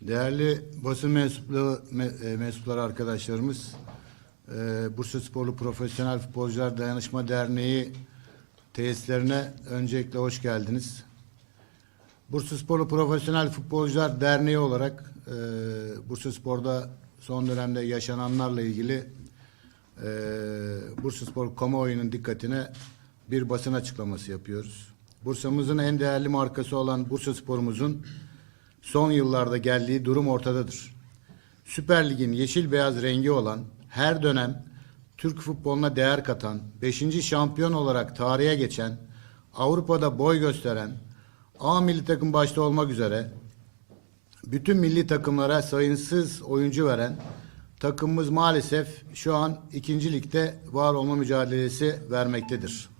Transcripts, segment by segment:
Değerli basın mensupları, me- e, mensupları arkadaşlarımız, e, Bursa Sporlu Profesyonel Futbolcular Dayanışma Derneği tesislerine öncelikle hoş geldiniz. Bursa Sporlu Profesyonel Futbolcular Derneği olarak e, Bursa Spor'da son dönemde yaşananlarla ilgili Bursa Spor kamuoyunun dikkatine bir basın açıklaması yapıyoruz. Bursa'mızın en değerli markası olan Bursa Spor'umuzun son yıllarda geldiği durum ortadadır. Süper Lig'in yeşil beyaz rengi olan her dönem Türk futboluna değer katan, 5. şampiyon olarak tarihe geçen, Avrupa'da boy gösteren, A milli takım başta olmak üzere bütün milli takımlara sayısız oyuncu veren takımımız maalesef şu an ikinci ligde var olma mücadelesi vermektedir.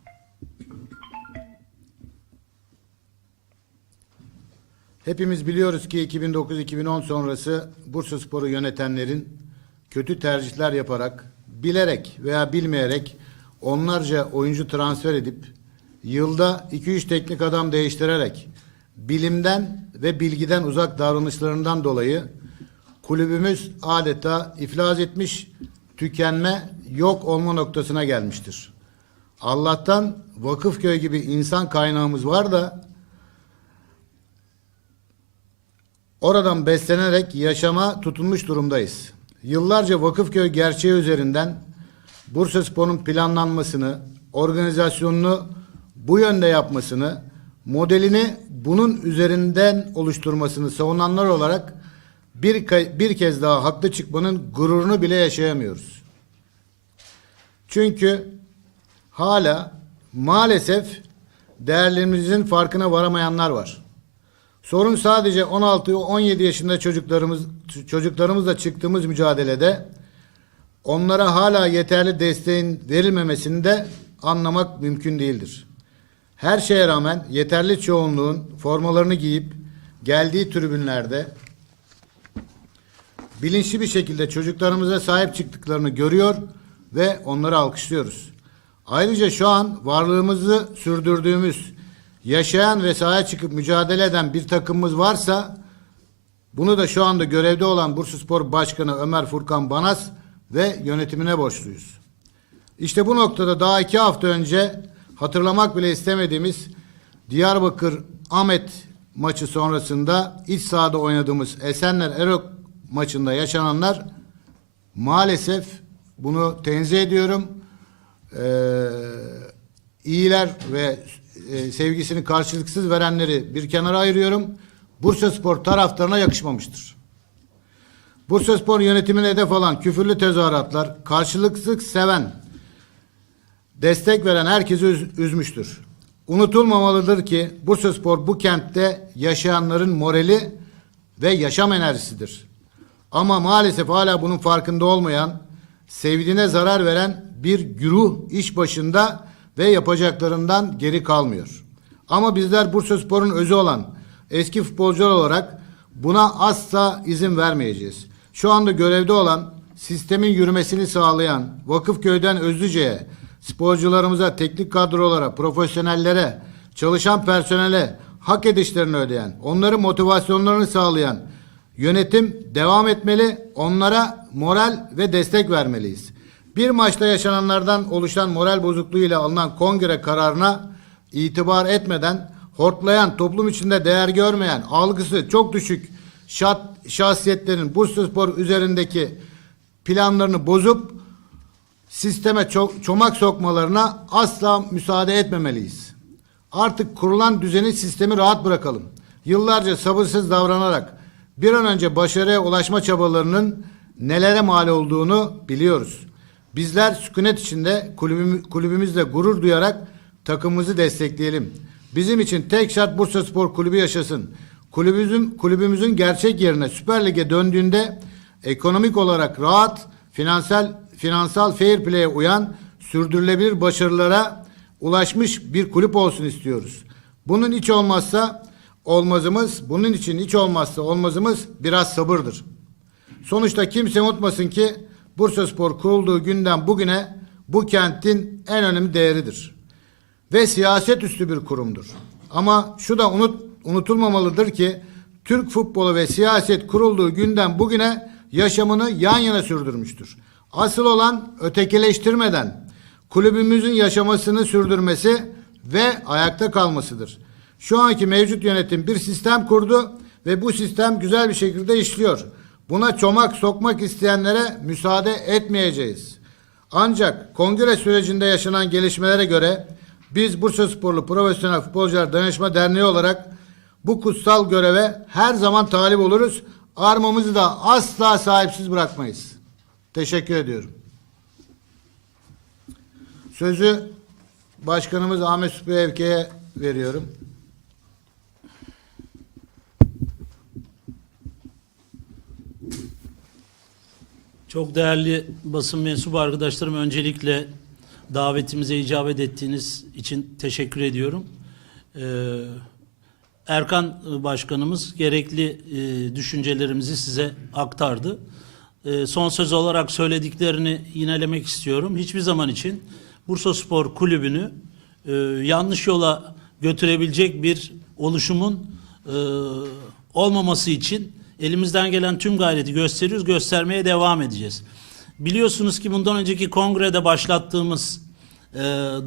Hepimiz biliyoruz ki 2009-2010 sonrası Bursa Spor'u yönetenlerin kötü tercihler yaparak, bilerek veya bilmeyerek onlarca oyuncu transfer edip yılda 2-3 teknik adam değiştirerek bilimden ve bilgiden uzak davranışlarından dolayı kulübümüz adeta iflas etmiş, tükenme, yok olma noktasına gelmiştir. Allah'tan Vakıfköy gibi insan kaynağımız var da Oradan beslenerek yaşama tutunmuş durumdayız. Yıllarca Vakıfköy gerçeği üzerinden Bursa Spor'un planlanmasını, organizasyonunu bu yönde yapmasını, modelini bunun üzerinden oluşturmasını savunanlar olarak bir, bir kez daha haklı çıkmanın gururunu bile yaşayamıyoruz. Çünkü hala maalesef değerlerimizin farkına varamayanlar var. Sorun sadece 16-17 yaşında çocuklarımız çocuklarımızla çıktığımız mücadelede onlara hala yeterli desteğin verilmemesini de anlamak mümkün değildir. Her şeye rağmen yeterli çoğunluğun formalarını giyip geldiği tribünlerde bilinçli bir şekilde çocuklarımıza sahip çıktıklarını görüyor ve onları alkışlıyoruz. Ayrıca şu an varlığımızı sürdürdüğümüz, yaşayan ve sahaya çıkıp mücadele eden bir takımımız varsa bunu da şu anda görevde olan Bursaspor Başkanı Ömer Furkan Banas ve yönetimine borçluyuz. İşte bu noktada daha iki hafta önce hatırlamak bile istemediğimiz Diyarbakır Ahmet maçı sonrasında iç sahada oynadığımız Esenler Erok maçında yaşananlar maalesef bunu tenzih ediyorum. Ee, iyiler ve e, sevgisini karşılıksız verenleri bir kenara ayırıyorum. Bursa Spor taraftarına yakışmamıştır. Bursa Spor yönetimine hedef alan küfürlü tezahüratlar, karşılıksız seven, destek veren herkesi üz- üzmüştür. Unutulmamalıdır ki Bursa Spor bu kentte yaşayanların morali ve yaşam enerjisidir. Ama maalesef hala bunun farkında olmayan, sevdiğine zarar veren bir güruh iş başında ve yapacaklarından geri kalmıyor. Ama bizler Bursa Spor'un özü olan eski futbolcular olarak buna asla izin vermeyeceğiz. Şu anda görevde olan sistemin yürümesini sağlayan Vakıfköy'den Özlüce'ye, sporcularımıza, teknik kadrolara, profesyonellere, çalışan personele hak edişlerini ödeyen, onların motivasyonlarını sağlayan yönetim devam etmeli, onlara moral ve destek vermeliyiz. Bir maçta yaşananlardan oluşan moral bozukluğuyla alınan kongre kararına itibar etmeden hortlayan, toplum içinde değer görmeyen, algısı çok düşük şat, şahsiyetlerin Bursaspor üzerindeki planlarını bozup sisteme ço- çomak sokmalarına asla müsaade etmemeliyiz. Artık kurulan düzeni sistemi rahat bırakalım. Yıllarca sabırsız davranarak bir an önce başarıya ulaşma çabalarının nelere mal olduğunu biliyoruz. Bizler sükunet içinde kulübüm, kulübümüzle gurur duyarak takımımızı destekleyelim. Bizim için tek şart Bursa Spor Kulübü yaşasın. Kulübümüzün, kulübümüzün gerçek yerine Süper Lig'e döndüğünde ekonomik olarak rahat, finansal finansal fair play'e uyan, sürdürülebilir başarılara ulaşmış bir kulüp olsun istiyoruz. Bunun hiç olmazsa olmazımız, bunun için hiç olmazsa olmazımız biraz sabırdır. Sonuçta kimse unutmasın ki Bursaspor kurulduğu günden bugüne bu kentin en önemli değeridir. Ve siyaset üstü bir kurumdur. Ama şu da unut, unutulmamalıdır ki Türk futbolu ve siyaset kurulduğu günden bugüne yaşamını yan yana sürdürmüştür. Asıl olan ötekileştirmeden kulübümüzün yaşamasını sürdürmesi ve ayakta kalmasıdır. Şu anki mevcut yönetim bir sistem kurdu ve bu sistem güzel bir şekilde işliyor. Buna çomak sokmak isteyenlere müsaade etmeyeceğiz. Ancak kongre sürecinde yaşanan gelişmelere göre biz Bursa Sporlu Profesyonel Futbolcular Danışma Derneği olarak bu kutsal göreve her zaman talip oluruz. Armamızı da asla sahipsiz bırakmayız. Teşekkür ediyorum. Sözü Başkanımız Ahmet Süpü Evke'ye veriyorum. Çok değerli basın mensubu arkadaşlarım öncelikle davetimize icabet ettiğiniz için teşekkür ediyorum. Ee, Erkan Başkanımız gerekli e, düşüncelerimizi size aktardı. E, son söz olarak söylediklerini yinelemek istiyorum. Hiçbir zaman için Bursa Spor Kulübü'nü e, yanlış yola götürebilecek bir oluşumun e, olmaması için elimizden gelen tüm gayreti gösteriyoruz, göstermeye devam edeceğiz. Biliyorsunuz ki bundan önceki kongrede başlattığımız e,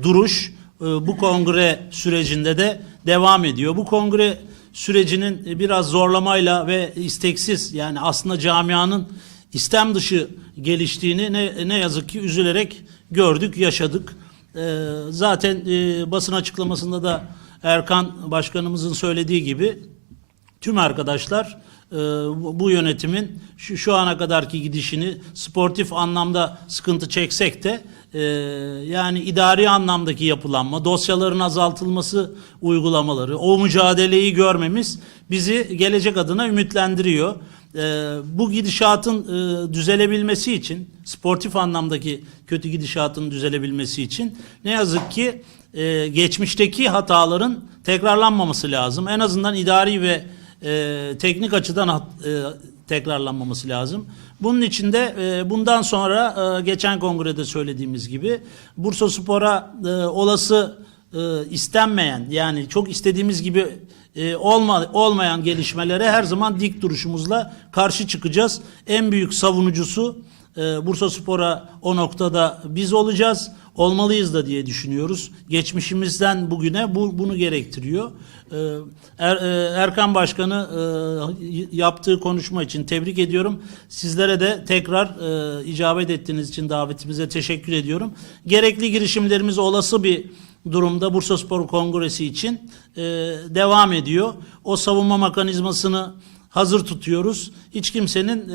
duruş e, bu kongre sürecinde de devam ediyor. Bu kongre sürecinin biraz zorlamayla ve isteksiz yani aslında camianın istem dışı geliştiğini ne, ne yazık ki üzülerek gördük, yaşadık. E, zaten e, basın açıklamasında da Erkan Başkanımızın söylediği gibi tüm arkadaşlar e, bu yönetimin şu, şu ana kadarki gidişini sportif anlamda sıkıntı çeksek de e, yani idari anlamdaki yapılanma, dosyaların azaltılması uygulamaları, o mücadeleyi görmemiz bizi gelecek adına ümitlendiriyor. E, bu gidişatın e, düzelebilmesi için, sportif anlamdaki kötü gidişatın düzelebilmesi için ne yazık ki e, geçmişteki hataların tekrarlanmaması lazım. En azından idari ve e, teknik açıdan hat- e, tekrarlanmaması lazım. Bunun için de e, bundan sonra e, geçen kongrede söylediğimiz gibi Bursa Spor'a e, olası e, istenmeyen yani çok istediğimiz gibi e, olma, olmayan gelişmelere her zaman dik duruşumuzla karşı çıkacağız. En büyük savunucusu e, Bursa Spor'a o noktada biz olacağız. Olmalıyız da diye düşünüyoruz. Geçmişimizden bugüne bu, bunu gerektiriyor. Ee, Er- e, Erkan Başkanı e, yaptığı konuşma için tebrik ediyorum. Sizlere de tekrar e, icabet ettiğiniz için davetimize teşekkür ediyorum. Gerekli girişimlerimiz olası bir durumda Bursa Spor Kongresi için devam ediyor. O savunma mekanizmasını hazır tutuyoruz. Hiç kimsenin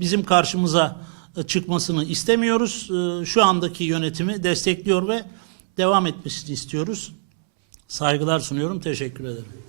bizim karşımıza çıkmasını istemiyoruz. E, Şu andaki yönetimi destekliyor ve devam etmesini istiyoruz. Saygılar sunuyorum. Teşekkür ederim.